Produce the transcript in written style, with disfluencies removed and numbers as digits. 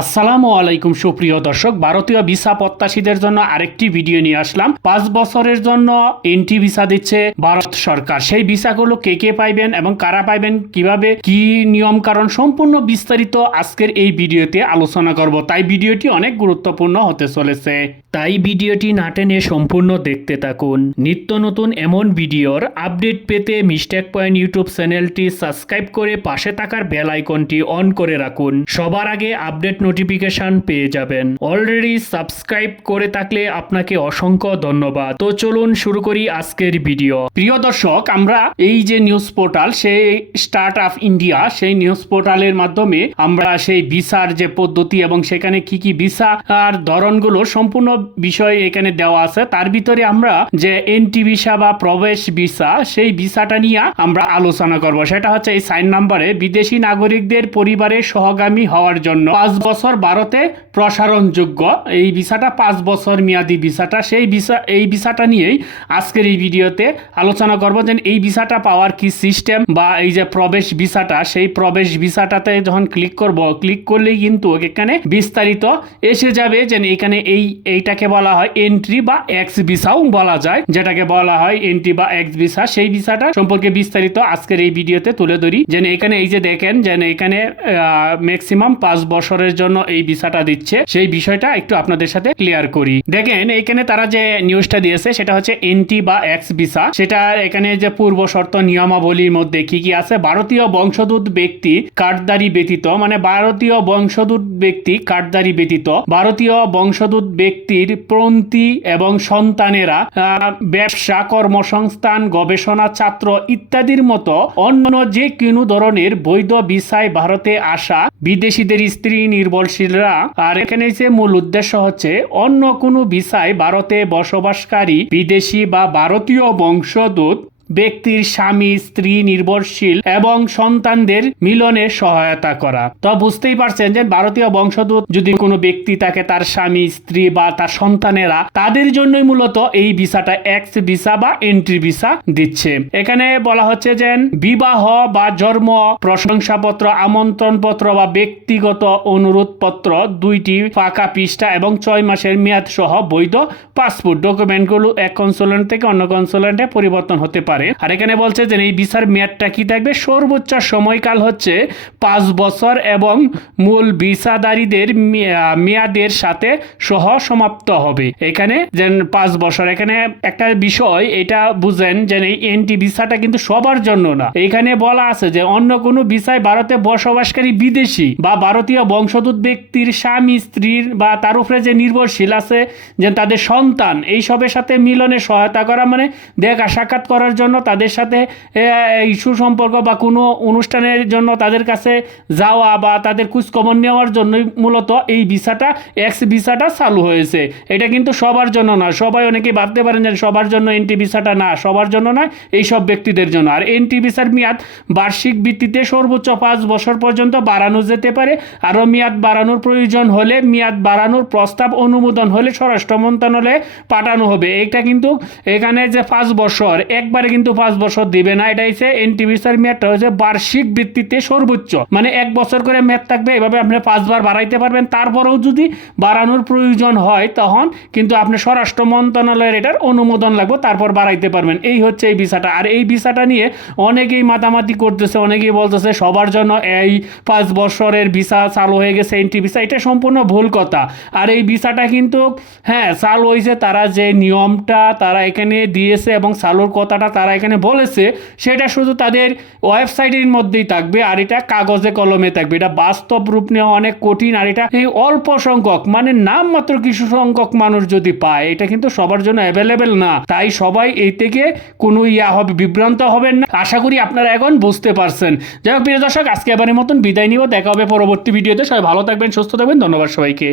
আসসালামু আলাইকুম সুপ্রিয় দর্শক, ভারতীয় ভিসা প্রত্যাশীদের জন্য আরেকটি ভিডিও নিয়ে আসলাম। 5 বছরের জন্য এনটি ভিসা দিচ্ছে ভারত সরকার। সেই ভিসাগুলো কে কে পাইবেন এবং কারা পাইবেন, কিভাবে, কি নিয়ম কারণ সম্পূর্ণ বিস্তারিত আজকের এই ভিডিওতে আলোচনা করব। তাই ভিডিওটি অনেক গুরুত্বপূর্ণ হতে চলেছে, তাই ভিডিওটি না টেনে সম্পূর্ণ দেখতে থাকুন। নিত্য নতুন এমন ভিডিওর আপডেট পেতে মিস্টেক পয়েন্ট ইউটিউব চ্যানেলটি সাবস্ক্রাইব করে পাশে থাকার বেল আইকনটি অন করে রাখুন। সবার আগে আপডেট নোটিফিকেশন পেয়ে যাবেন। অলরেডি সাবস্ক্রাইব করে থাকলে আপনাকে অসংখ্য ধন্যবাদ। তো চলুন শুরু করি আজকের ভিডিও। প্রিয় দর্শক, আমরা এই যে নিউজ পোর্টাল, সেই স্টার্ট আপ ইন্ডিয়া, সেই নিউজ পোর্টালের মাধ্যমে আমরা সেই ভিসার যে পদ্ধতি এবং সেখানে কি কি ভিসা আর ধরনগুলো সম্পূর্ণ বিষয় এখানে দেওয়া আছে। তার ভিতরে আমরা যে এনটি ভিসা বা প্রবেশ ভিসা, সেই ভিসাটা নিয়ে আমরা আলোচনা করব। সেটা হচ্ছে এই সাইন নাম্বারে বিদেশি নাগরিকদের পরিবারের সহগামী হওয়ার জন্য 5 বছর ভারতে প্রসারণযোগ্য এই ভিসাটা, 5 বছর মেয়াদি ভিসাটা, এই ভিসাটা নিয়েই আজকের এই ভিডিওতে আলোচনা করব। যে এই ভিসাটা পাওয়ার কি সিস্টেম, বা এই যে প্রবেশ ভিসাটা, সেই প্রবেশ ভিসাটাতে যখন ক্লিক করলেই কিন্তু এখানে বিস্তারিত এসে যাবে। যে এখানে এইটাকে বলা হয় এন্ট্রি বা এক্স ভিসাও বলা যায়, যেটাকে বলা হয় এন্ট্রি বা এক্স ভিসা। সেই ভিসাটা সম্পর্কে বিস্তারিত আজকের এই ভিডিওতে তুলে ধরি। যে এখানে এই যে দেখেন, যে এখানে ম্যাক্সিমাম 5 বছরের জন্য এই ভিসাটা দিচ্ছে, সেই বিষয়টা একটু আপনাদের সাথে ক্লিয়ার করি। দেখেন এখানে তারা যে নিউজটা দিয়েছে সেটা হচ্ছে এনটি বা এক্স ভিসা। সেটা এখানে যে পূর্ব শর্ত নিয়মাবলীর মধ্যে কি কি আছে: ভারতীয় বংশোদ্ভূত ব্যক্তি কার্ডধারী ব্যতীত, মানে ভারতীয় বংশোদ্ভূত ব্যক্তি কার্ডধারী ব্যতীত ভারতীয় বংশোদ্ভূত ব্যক্তির পন্থী এবং সন্তানেরা ব্যবসা, কর্মসংস্থান, গবেষণা, ছাত্র ইত্যাদির মতো অন্য যে কোনো ধরনের বৈধ ভিসায় ভারতে আসা বিদেশিদের স্ত্রী নির্ভরশীলরা। আর এখানে যে মূল উদ্দেশ্য হচ্ছে অন্য কোনো ভিসায় ভারতে বসবাসকারী বিদেশি বা ভারতীয় বংশোদ্ভূত ব্যক্তির স্বামী, স্ত্রী, নির্ভরশীল এবং সন্তানদের মিলনে সহায়তা করা। তো বুঝতেই পারছেন যে ভারতীয় বংশোদ্ভূত যদি কোনো ব্যক্তি থাকে, তার স্বামী, স্ত্রী বা তার সন্তানেরা, তাদের জন্যই মূলত এই ভিসাটা এক্স ভিসা বা এন্ট্রি ভিসা দিচ্ছে। এখানে বলা হচ্ছে যে বিবাহ বা জন্ম প্রশংসাপত্র, আমন্ত্রণপত্র বা ব্যক্তিগত অনুরোধপত্র 2টি ফাঁকা পৃষ্ঠা এবং 6 মাসের মেয়াদ সহ বৈধ পাসপোর্ট ডকুমেন্টগুলো এক কনসুলেট থেকে অন্য কনসুলেটে পরিবর্তন হতে পারে। আর এখানে বলছে যে এই ভিসার মেয়াদটা কি থাকবে: সর্বোচ্চ সময়কাল হচ্ছে 5 বছর এবং মূল ভিসাধারীদের মেয়াদের সাথে সহ সমাপ্ত হবে। এখানে যে 5 বছর, এখানে একটা বিষয় এটা বুঝেন যে এই এনটি ভিসাটা কিন্তু সবার জন্য না। এখানে বলা আছে যে অন্য কোনো ভিসায় ভারতে বসবাসকারী বিদেশি বা ভারতীয় বংশোদ্ভূত ব্যক্তির স্বামী, স্ত্রীর বা তার উপরে যে নির্ভরশীল আছে, যে তাদের সন্তান, এই সবের সাথে মিলনে সহায়তা করা, মানে দেখা সাক্ষাৎ করার জন্য, তাদের সাথে এই সুসম্পর্ক বা কোনো অনুষ্ঠানের জন্য তাদের কাছে যাওয়া বা তাদের খোঁজখবর নেওয়ার জন্যই মূলত এই ভিসাটা, এক্স ভিসাটা চালু হয়েছে। এটা কিন্তু সবার জন্য না। সবাই অনেকে ভাবতে পারেন যে সবার জন্য এনটি ভিসাটা, না, সবার জন্য নয়, এই সব ব্যক্তিদের জন্য। আর এনটি ভিসার মেয়াদ বার্ষিক ভিত্তিতে সর্বোচ্চ 5 বছর পর্যন্ত বাড়ানো যেতে পারে। আরও মেয়াদ বাড়ানোর প্রয়োজন হলে মেয়াদ বাড়ানোর প্রস্তাব অনুমোদন হলে স্বরাষ্ট্র মন্ত্রণালয়ে পাঠানো হবে। এটা কিন্তু এখানে যে 5 বছর, একবারে কিন্তু 5 বছর দিবে না। এটা হচ্ছে এনটি ভিসার মেয়াদটা হচ্ছে বার্ষিক ভিত্তিতে সর্বোচ্চ, মানে 1 বছর করে মেয়াদ থাকবে। এভাবে আপনি 5 বার বাড়াইতে পারবেন। তারপরেও যদি বাড়ানোর প্রয়োজন হয় তখন কিন্তু আপনি স্বরাষ্ট্র মন্ত্রণালয়ের এটার অনুমোদন লাগবে, তারপর বাড়াইতে পারবেন। এই হচ্ছে এই ভিসাটা। আর এই ভিসাটা নিয়ে অনেকেই মাতামাতি করতেছে, অনেকেই বলতেছে সবার জন্য এই 5 বছরের ভিসা চালু হয়ে গেছে, এনটি ভিসা। এটা সম্পূর্ণ ভুল কথা। আর এই ভিসাটা কিন্তু চালু হয়েছে, তারা যে নিয়মটা তারা এখানে দিয়েছে এবং চালুর কথাটা তারা এখানে বলেছে, সেটা শুধু তাদের ওয়েবসাইটের মধ্যেই থাকবে। আর এটা কাগজে কলমে থাকবে। এটা বাস্তব রূপ নেওয়া অনেক কঠিন। আর এটা এই অল্প সংখ্যক, মানে নামমাত্র কিছু সংখ্যক মানুষ যদি পায়, এটা কিন্তু সবার জন্য অ্যাভেলেবেল না। তাই সবাই এই থেকে কোনো বিভ্রান্ত হবেন না। আশা করি আপনারা এখন বুঝতে পারছেন। যাই হোক প্রিয় দর্শক, আজকে এবারের মতন বিদায় নিব। দেখা হবে পরবর্তী ভিডিওতে। সবাই ভালো থাকবেন, সুস্থ থাকবেন। ধন্যবাদ সবাইকে।